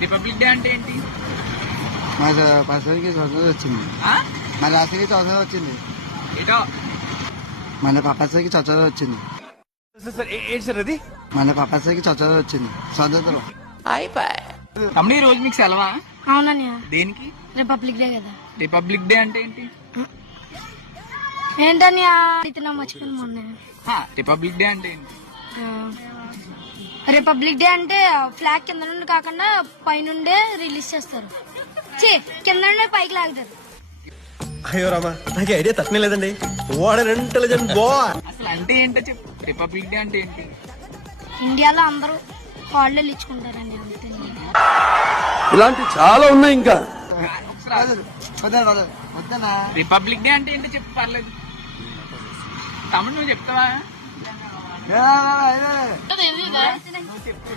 Republic day అంటే ఏంటి? మన పర్సన్కి స్వతంత్రం వచ్చింది. మన రాష్ట్రానికి స్వతంత్రం వచ్చింది. ఏటో మన ప్రపంచానికి స్వతంత్రం వచ్చింది. మన ప్రపంచానికి స్వతంత్రం వచ్చింది. స్వతంత్రం తమ్ముడు ఈ రోజు మీకు సెలవా? అవునన్నయ్య. దేనికి? రిపబ్లిక్ డే కదా. రిపబ్లిక్ డే అంటే ఏంటి? ఏంటన్నయ్య ఇతను మర్చిపోయింది మొన్న. రిపబ్లిక్ డే అంటే ఏంటి? రిపబ్లిక్ డే అంటే ఫ్లాగ్ కింద నుండి కాకుండా పైనుండే రిలీజ్ చేస్తారు. కింద నుండి పైకి లాగుతారు. అయ్యో రామా, నాకు ఐడియా తక్కువ లేదండి. What an intelligent boy. అసలు అంటే ఏంటో చెప్పు. రిపబ్లిక్ డే అంటే ఏంటి? ఇండియాలో అందరూ హాలిడేలు ఇచ్చుకుంటారండి. అంతే. ఇలాంటి చాలా ఉన్నాయి ఇంకా. వద్దనా రిపబ్లిక్ డే అంటే ఏంటో చెప్పు, పర్లేదు. తమ్ముడు నువ్వు చెప్తావా? ఏ, ఏ, ఏ, ఏ. నువ్వు చెప్పు.